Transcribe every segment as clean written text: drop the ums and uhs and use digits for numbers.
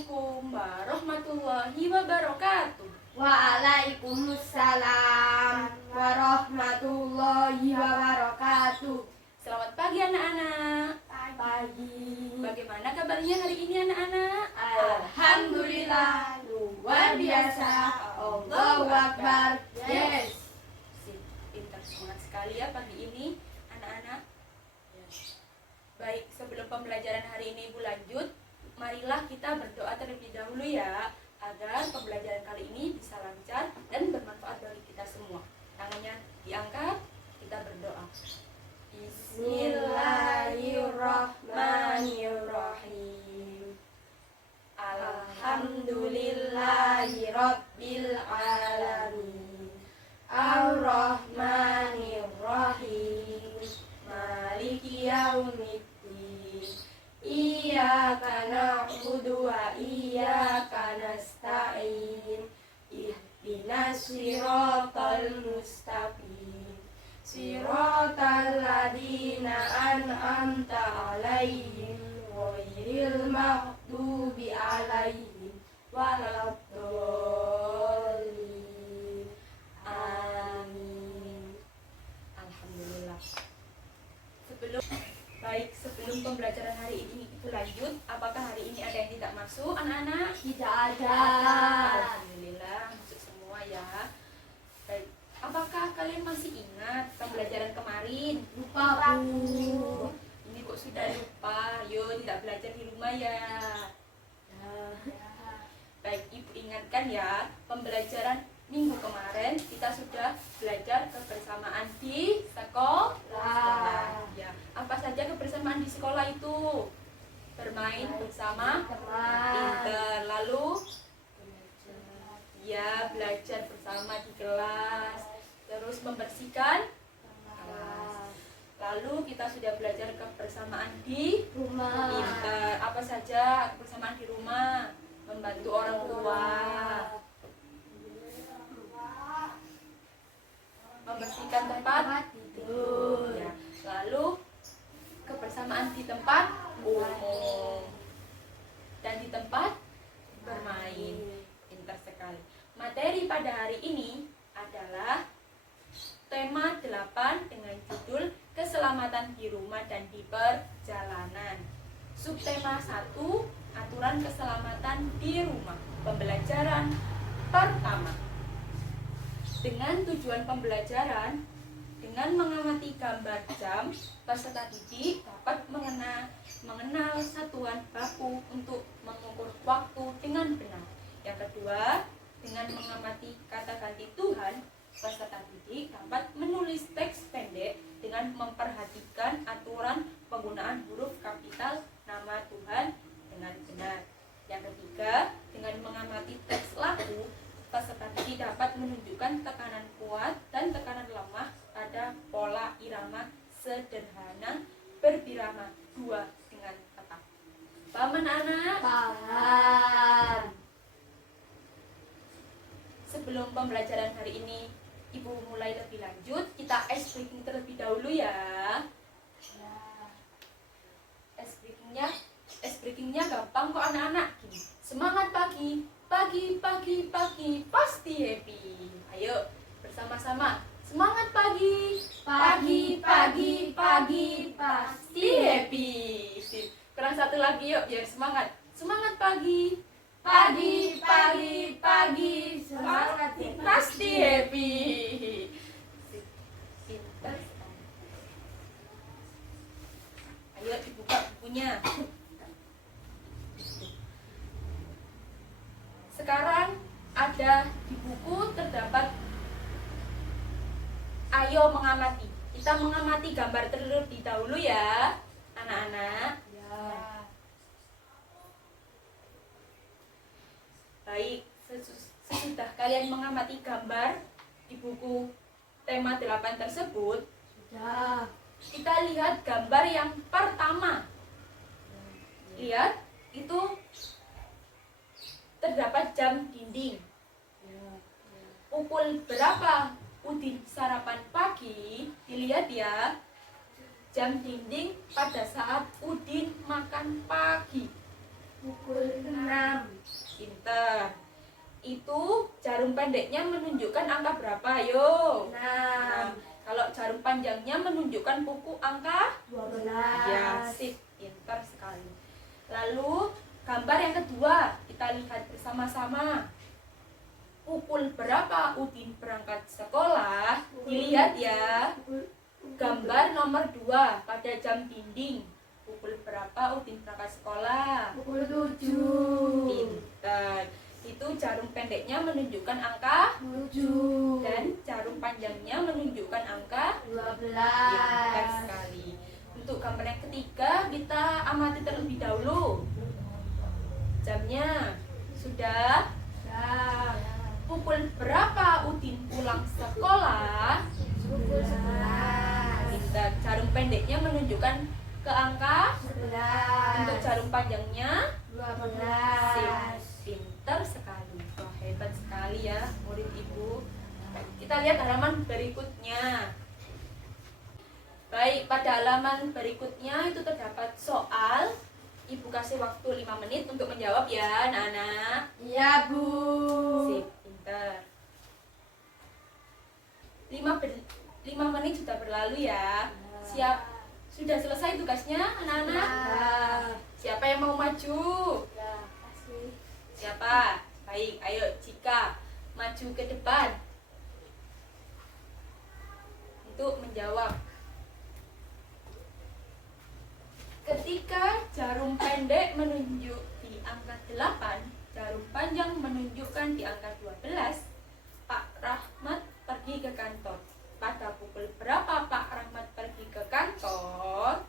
Assalamualaikum warahmatullahi wabarakatuh. Waalaikumsalam warahmatullahi wabarakatuh. Selamat pagi anak-anak. Pagi. Bagaimana kabarnya hari ini anak-anak? Alhamdulillah, luar biasa. Allahu Akbar. Yes. Sip, pintar semangat sekali ya pagi ini anak-anak. Baik, sebelum pembelajaran hari ini Ibu lanjut, marilah kita berdoa terlebih dahulu ya, agar pembelajaran kali ini bisa lancar dan bermanfaat bagi kita semua. Tangannya diangkat, kita berdoa. Bismillahirrahmanirrahim. Alhamdulillahi Rabbil alamin. Ar-Rahmanir-Rahim. Maliki yaumiddin. Iyyaka na'budu wa iyyaka nasta'in. Ihdinas siratal mustaqim. Siratal ladzina an'amta 'alaihim ghairil maghdubi 'alaihim waladdallin. Amin. Alhamdulillah. Sebelum pembelajaran hari ini itu lanjut, apakah hari ini ada yang tidak masuk anak-anak? Tidak ada. Alhamdulillah, masuk semua ya. Baik, apakah kalian masih ingat pembelajaran kemarin? Lupa, Bu. Ini kok sudah lupa? Yuk, tidak belajar di rumah ya. Baik, Ibu ingatkan ya, pembelajaran minggu kemarin kita sudah belajar kebersamaan di sekolah. Ya, apa saja kebersamaan di sekolah itu? Bermain bersama pintar, lalu ya belajar bersama di kelas, terus membersihkan kelas. Lalu kita sudah belajar kebersamaan di Rumah. pintar. Apa saja kebersamaan di rumah? Membantu orang tua, membersihkan tempat tidur, ya. Lalu kebersamaan di tempat umum dan di tempat bermain. Pintar sekali. Materi pada hari ini adalah tema 8 dengan judul keselamatan di rumah dan di perjalanan. Subtema 1, aturan keselamatan di rumah. Pembelajaran pertama. Dengan tujuan pembelajaran, dengan mengamati gambar jam, peserta didik dapat mengenal satuan baku untuk mengukur waktu dengan benar. Yang kedua, dengan mengamati kata ganti Tuhan, peserta didik dapat menulis teks pendek dengan memperhatikan aturan penggunaan huruf kapital nama Tuhan dengan benar. Yang ketiga, dengan mengamati teks lagu, peserta didik dapat menunjukkan tekanan kuat dan tekanan lemah pada pola irama sederhana berbirama 2 dengan tepat. Paham anak-anak? Paham. Sebelum pembelajaran hari ini Ibu mulai lebih lanjut, kita ice breaking terlebih dahulu ya. Ice breakingnya gampang kok anak-anak. Gini, semangat pagi. Pagi, pagi, pagi, pasti happy. Ayo, bersama-sama. Semangat pagi. Pagi, pagi, pagi, Pasti happy. Sip. Kurang satu lagi yuk, biar semangat. Semangat pagi. Pagi, pagi, pagi, semangat Pasti happy. Sip. Pintar. Ayo dibuka bukunya. Sekarang ada di buku terdapat ayo mengamati. Kita mengamati gambar terlebih dahulu ya, anak-anak. Ya. Baik, sesudah kalian mengamati gambar di buku tema 8 tersebut, Sudah. kita lihat gambar yang pertama. Lihat, itu terdapat jam dinding. Pukul berapa Udin sarapan pagi? Dilihat ya, jam dinding pada saat Udin makan pagi. Pukul 6. Pintar. Itu jarum pendeknya menunjukkan angka berapa? Yo. 6. Kalau jarum panjangnya menunjukkan pukul angka 12. ya, sip, pintar sekali. Lalu gambar yang kedua kita lihat bersama-sama. Pukul berapa Udin berangkat sekolah? Dilihat ya. Gambar nomor 2 pada jam dinding. Pukul berapa Udin berangkat sekolah? Pukul 7. Pintar. Itu jarum pendeknya menunjukkan angka 7. dan jarum panjangnya menunjukkan angka 12. pintar sekali. Untuk gambar yang ketiga kita amati terlebih dahulu. Jamnya sudah. Ya. Pukul berapa Udin pulang sekolah? Pukul 11. Pintar. Jarum pendeknya menunjukkan ke angka. 11. Untuk jarum panjangnya 12. pintar sekali. Wah, hebat sekali ya murid ibu. Kita lihat halaman berikutnya. Baik, pada halaman berikutnya itu terdapat soal. Ibu kasih waktu 5 menit untuk menjawab ya anak-anak. Iya, Bu. Sip, pintar. 5 menit sudah berlalu ya. Siap. Sudah selesai tugasnya anak-anak? Ya. Siapa yang mau maju? Ya, kasih. Siapa? Baik, ayo Cika maju ke depan untuk menjawab. Ketika jarum pendek menunjuk di angka 8, jarum panjang menunjukkan di angka 12, Pak Rahmat pergi ke kantor. Pada pukul berapa Pak Rahmat pergi ke kantor?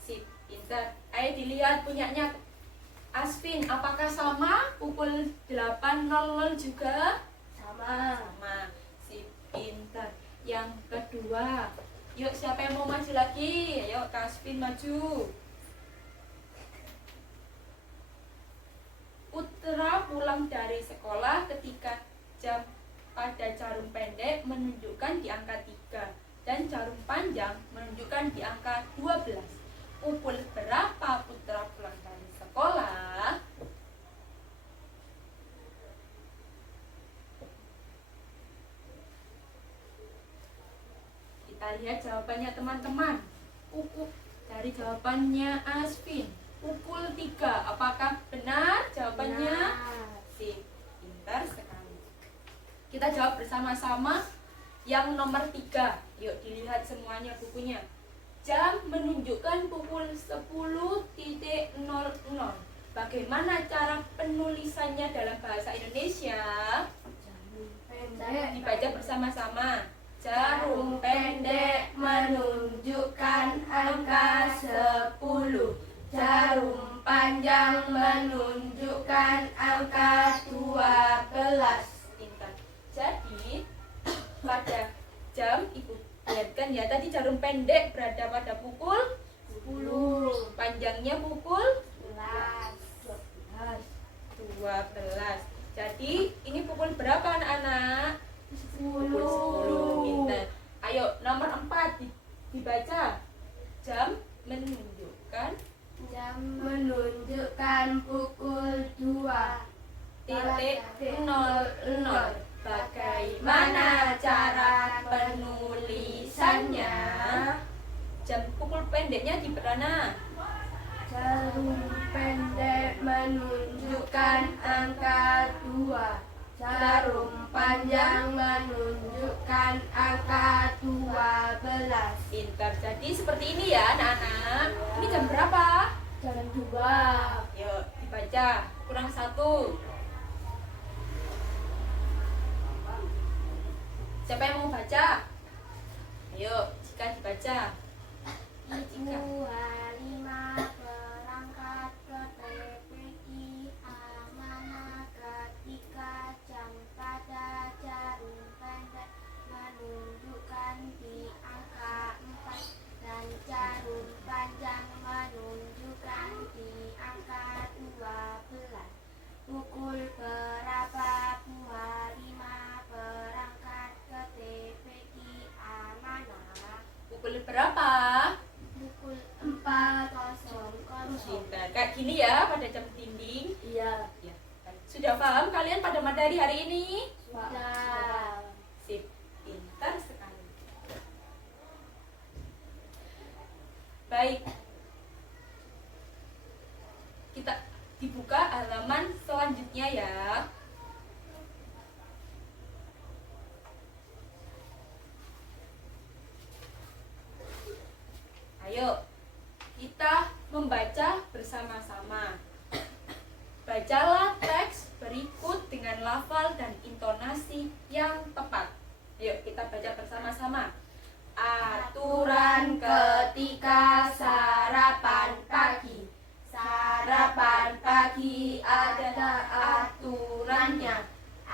Sip, pintar. Ayo dilihat punyanya Asvin, apakah sama pukul 8.00 juga? Sama. Sama. Sip, pintar. Yang kedua, yuk siapa yang mau maju lagi? Ayo Kak Asvin maju. Putra pulang dari sekolah ketika jam pada jarum pendek menunjukkan di angka 3 dan jarum panjang menunjukkan di angka 12. Pukul berapa Putra pulang dari sekolah? Kita lihat jawabannya teman-teman. Dari jawabannya Asvin, pukul 3. Apakah benar jawabannya? Sip, pintar sekali. Kita jawab bersama-sama yang nomor 3. Yuk dilihat semuanya bukunya. Jam menunjukkan pukul 10.00. Bagaimana cara penulisannya dalam bahasa Indonesia? Pendek. Dibaca bersama-sama. Jarum pendek menunjukkan angka 10. Jarum panjang menunjukkan angka 12. Pintar. Jadi pada jam ibu lihatkan ya, tadi jarum pendek berada pada pukul 10. panjangnya pukul 11. 12. Jadi ini pukul berapa anak-anak? 10. Pukul 10. Pintar. Ayo nomor 4 dibaca. Jam menunjukkan Jam menunjukkan pukul 2.00. Bagaimana cara penulisannya? Jam pukul pendeknya di mana? Jarum pendek menunjukkan angka 2. Jarum panjang menunjukkan angka 12. Pintar. Jadi seperti ini ya anak-anak. Ini jam berapa? Jarum 2. Yuk dibaca. Kurang 1. Siapa yang mau baca? Ayo, Cika dibaca. Cika. 25 berangkat ke TPI amanah ketika jam pada jarum pendek menunjukkan di angka 4 dan jarum panjang menunjukkan di angka 12. Pukul berapa 25 berangkat ke TPI berapa? Pukul 4.00. Pintar. Kayak gini ya pada jam dinding. Iya. Ya. Sudah paham kalian pada materi hari ini? Sudah. Sip. Pintar sekali. Baik. Kita dibuka halaman selanjutnya ya. Ayo, kita membaca bersama-sama. Bacalah teks berikut dengan lafal dan intonasi yang tepat. Yuk, kita baca bersama-sama. Aturan ketika sarapan pagi. Sarapan pagi ada aturannya.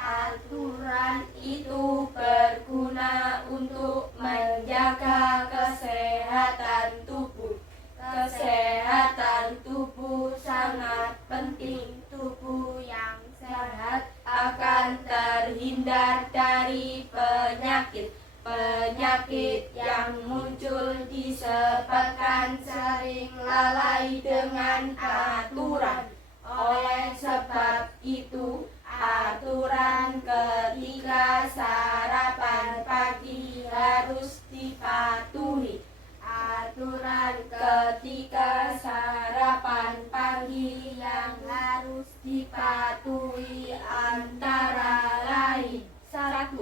Aturan itu berguna untuk menjaga kesehatan tubuh. Kesehatan tubuh sangat penting. Tubuh yang sehat akan terhindar dari penyakit. Penyakit yang muncul disebabkan sering lalai dengan aturan. Oleh sebab itu, aturan ketika sarapan pagi harus dipatuhi. Aturan ketika sarapan pagi yang harus dipatuhi antara lain. 1.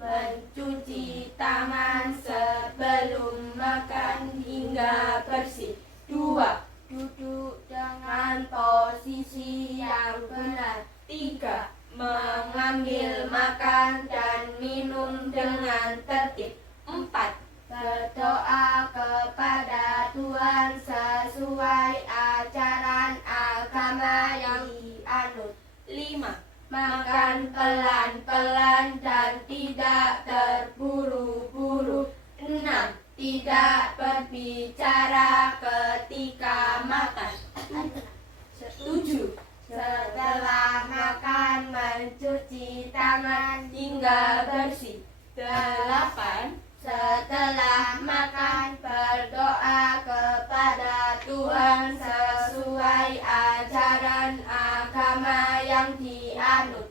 Mencuci tangan sebelum makan hingga bersih. 2. Duduk dengan posisi yang benar. 3. Mengambil makan dan minum dengan tertib. 4. Berdoa kepada Tuhan sesuai ajaran agama yang dianut. 5. Makan pelan-pelan dan tidak terburu-buru. 6. Tidak berbicara ketika makan. 7. Setelah makan mencuci tangan hingga bersih. 8. Setelah makan berdoa kepada Tuhan sesuai ajaran agama yang dianut.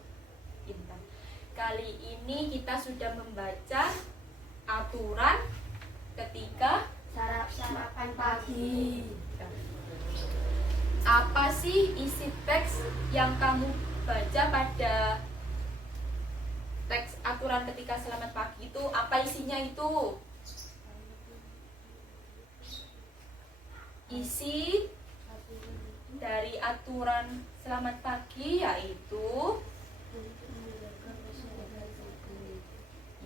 Kali ini kita sudah membaca aturan ketika sarapan pagi. Apa sih isi teks yang kamu baca pada teks aturan ketika selamat pagi itu? Apa isinya itu? Isi dari aturan selamat pagi yaitu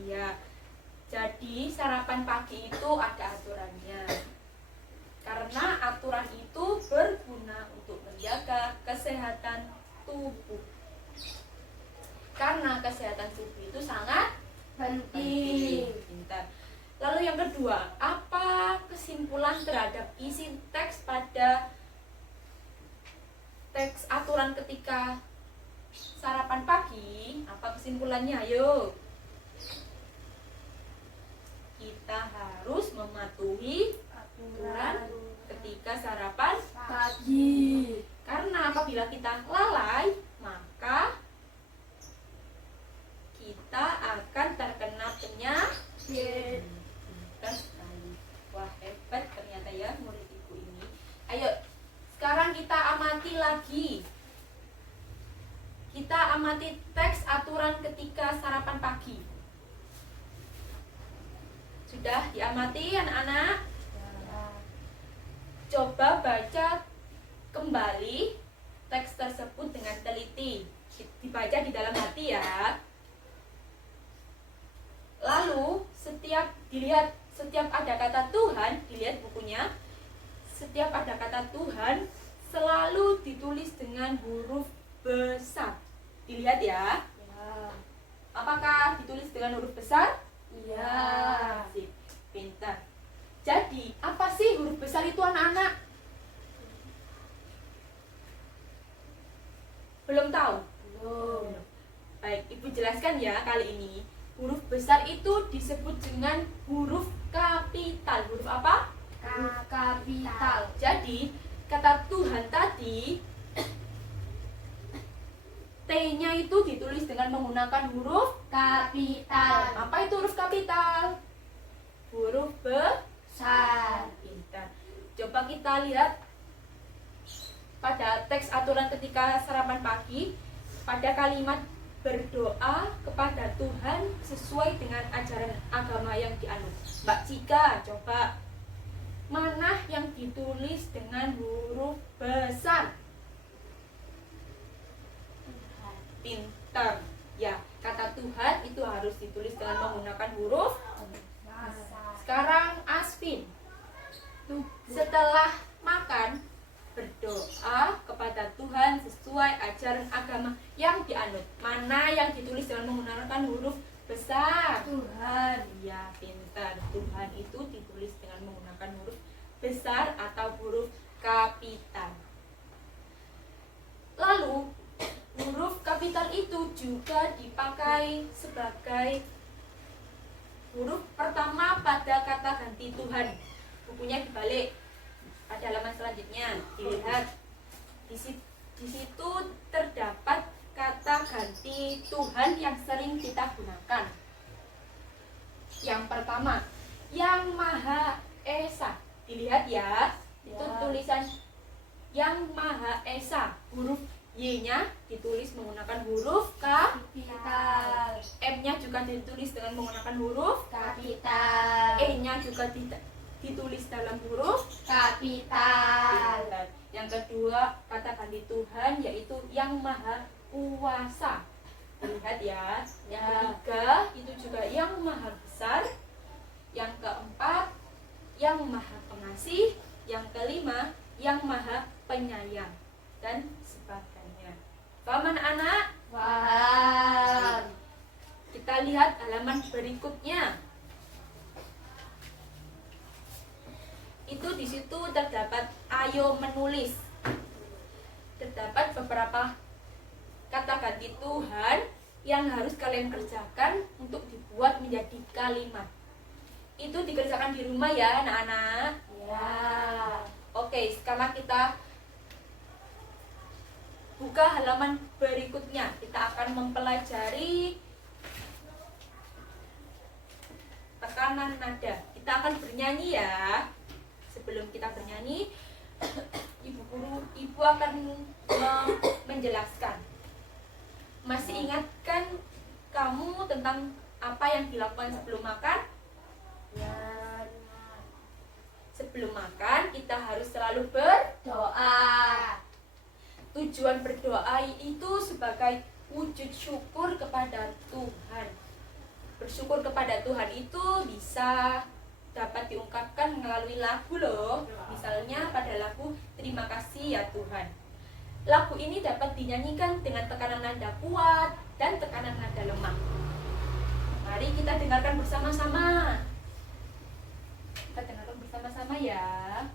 ya, jadi sarapan pagi itu ada aturannya. Karena aturan itu berguna untuk menjaga kesehatan tubuh. Karena kesehatan tubuh itu sangat penting. Pintar. Lalu yang kedua, apa kesimpulan terhadap isi teks pada teks aturan ketika sarapan pagi? Apa kesimpulannya? Ayo. Kita harus mematuhi aturan ketika sarapan pagi. Karena apabila kita lalai, maka kita akan terkena penyakit. Wah, hebat ternyata ya murid ibu ini. Ayo, sekarang kita amati lagi. Kita amati teks aturan ketika sarapan pagi. Sudah diamati anak-anak? Coba baca kembali teks tersebut dengan teliti. Dibaca di dalam hati ya. Lalu setiap ada kata Tuhan, dilihat bukunya. Setiap ada kata Tuhan selalu ditulis dengan huruf besar. Dilihat ya. Apakah ditulis dengan huruf besar? Iya. Sip. Pintar. Jadi, apa sih huruf besar itu anak-anak? Belum tahu? Belum. Baik, Ibu jelaskan ya kali ini. Huruf besar itu disebut dengan huruf kapital. kapital. Huruf apa? Kapital. Jadi kata Tuhan tadi T-nya itu ditulis dengan menggunakan huruf Kapital. apa itu huruf kapital? Huruf Besar. pintar. Coba kita lihat pada teks aturan ketika sarapan pagi, pada kalimat berdoa kepada Tuhan sesuai dengan ajaran agama yang dianut. Mbak Cika, coba mana yang ditulis dengan huruf besar? Pintar. Ya, kata Tuhan itu harus ditulis dengan menggunakan huruf. Sekarang Asvin, setelah makan berdoa kepada Tuhan sesuai ajaran agama yang dianut. Mana yang ditulis dengan menggunakan huruf besar? Tuhan. Ya, pintar. Tuhan itu ditulis dengan menggunakan huruf besar atau huruf kapital. Lalu huruf kapital itu juga dipakai sebagai huruf pertama pada kata ganti Tuhan. Bukunya dibalik pada halaman selanjutnya. Dilihat di situ terdapat kata ganti Tuhan yang sering kita gunakan. Yang pertama, Yang Maha Esa. Dilihat ya, itu tulisan Yang Maha Esa. Huruf Y-nya ditulis menggunakan huruf Kapital. M-nya juga ditulis dengan menggunakan huruf Kapital. E-nya juga ditulis dalam huruf Kapital. Yang kedua, kata ganti Tuhan yaitu Yang Maha Kuasa. Lihat ya. Yang ketiga itu juga Yang Maha Besar. Yang keempat, Yang Maha Pengasih. Yang kelima, Yang Maha Penyayang, dan sebagainya. Paham anak-anak? Paham. Kita lihat halaman berikutnya. Itu di situ terdapat ayo menulis. Terdapat beberapa kata ganti Tuhan yang harus kalian kerjakan untuk dibuat menjadi kalimat. Itu dikerjakan di rumah ya anak-anak. Ya. Oke, sekarang kita buka halaman berikutnya. Kita akan mempelajari tekanan nada. Kita akan bernyanyi ya. Sebelum kita bernyanyi, ibu akan menjelaskan. Masih ingatkan kamu tentang apa yang dilakukan sebelum makan? Ya. Sebelum makan kita harus selalu berdoa. Tujuan berdoa itu sebagai wujud syukur kepada Tuhan. Bersyukur kepada Tuhan itu bisa dapat diungkapkan melalui lagu loh. Misalnya pada lagu Terima Kasih Ya Tuhan. Lagu ini dapat dinyanyikan dengan tekanan nada kuat dan tekanan nada lemah. Mari kita dengarkan bersama-sama. Kita dengarkan bersama-sama ya.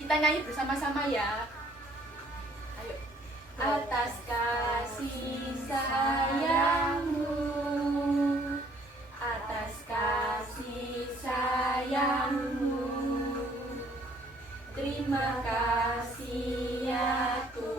Kita nyanyi bersama-sama ya. Ayo. Atas kasih sayangmu, atas kasih sayangmu, terima kasih ya Tuhan.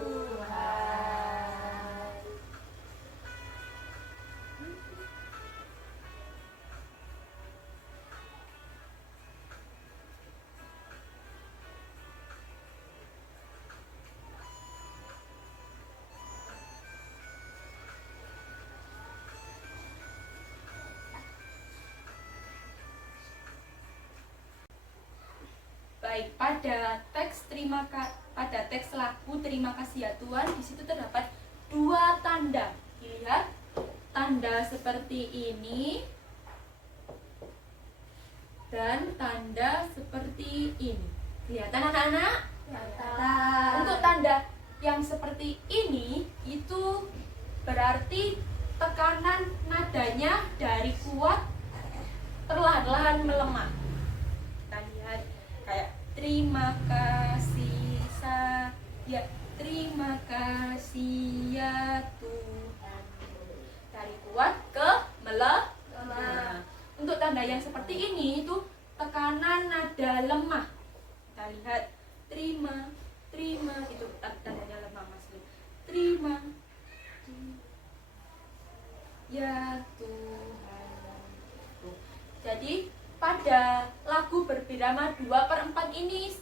Baik, pada teks lagu Terima Kasih Ya Tuhan, di situ terdapat dua tanda. Dilihat, tanda seperti ini dan tanda seperti ini. Kelihatan anak-anak? Kelihatan. Untuk tanda yang seperti ini itu berarti tekanan nadanya dari kuat perlahan-lahan melemah. Kita lihat kayak terima kasih saya, terima kasih ya Tuhan. Dari kuat ke melemah. Untuk tanda yang seperti ini itu tekanan nada lemah. Kita lihat terima itu tandanya lemah Mas. Terima ya Tuhan. Jadi pada lagu berbirama 2/4 ini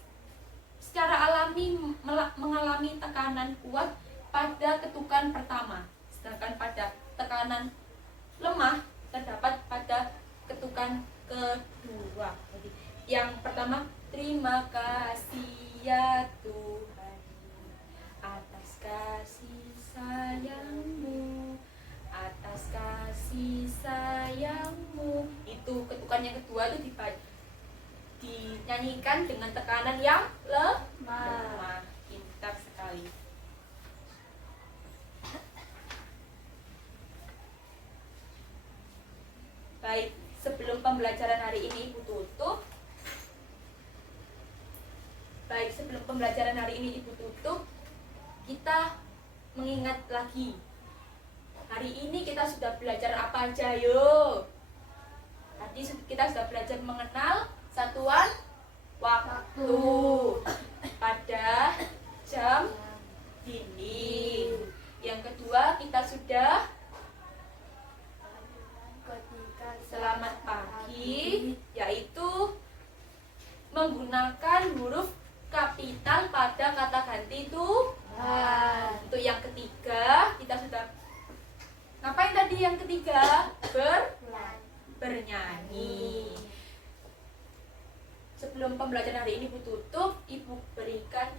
secara alami mengalami tekanan kuat pada ketukan pertama, sedangkan pada tekanan lemah terdapat pada ketukan kedua. Jadi yang pertama, terima kasih ya Tuhan atas kasih sayangmu, atas kasih sayangmu. Itu ketukan yang kedua itu dinyanyikan dengan tekanan yang lemah. Pintar sekali. Baik, sebelum pembelajaran hari ini Ibu tutup. Kita mengingat lagi. Hari ini kita sudah belajar apa aja, yuk. Tadi kita sudah belajar mengenal satuan waktu pada jam dinding. Yang kedua kita sudah selamat pagi, yaitu menggunakan huruf kapital pada kata ganti Tuhan. Untuk yang ketiga kita sudah ngapain tadi? Yang ketiga bernyanyi. Sebelum pembelajaran hari ini Ibu tutup, Ibu berikan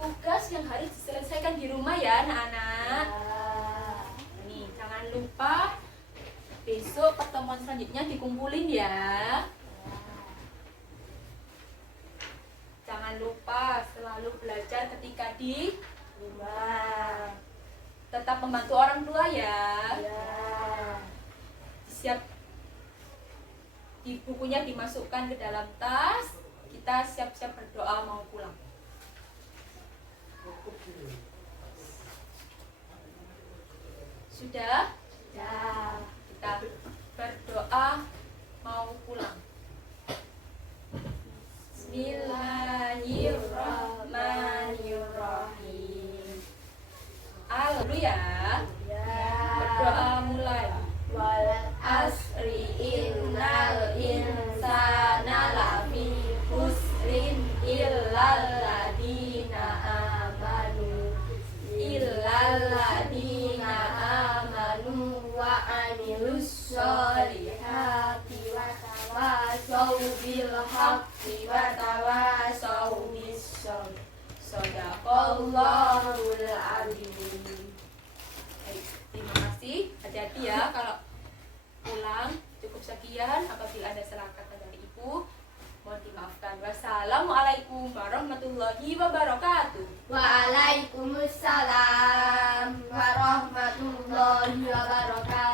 tugas yang harus diselesaikan di rumah ya anak-anak. Nih, jangan lupa besok pertemuan selanjutnya dikumpulin ya. Jangan lupa selalu belajar ketika di rumah. Tetap membantu orang tua ya. Siap di bukunya dimasukkan ke dalam tas. Kita siap-siap berdoa mau pulang. Sudah? Ya. Kita berdoa mau pulang. Bismillahirrahmanirrahim. Haleluya. Berdoa mulai. Wal asri innal insana lafi khusrin illal ladina amanu wa amilus solihati wa tawasau bil haqqi wa tawasau bis sabr. Shadaqallahul azim. Terima kasih. Hati-hati ya kalau pulang. Cukup sekian. Apabila ada salah kata dari Ibu, mohon dimaafkan. Wassalamualaikum warahmatullahi wabarakatuh. Waalaikumsalam warahmatullahi wabarakatuh.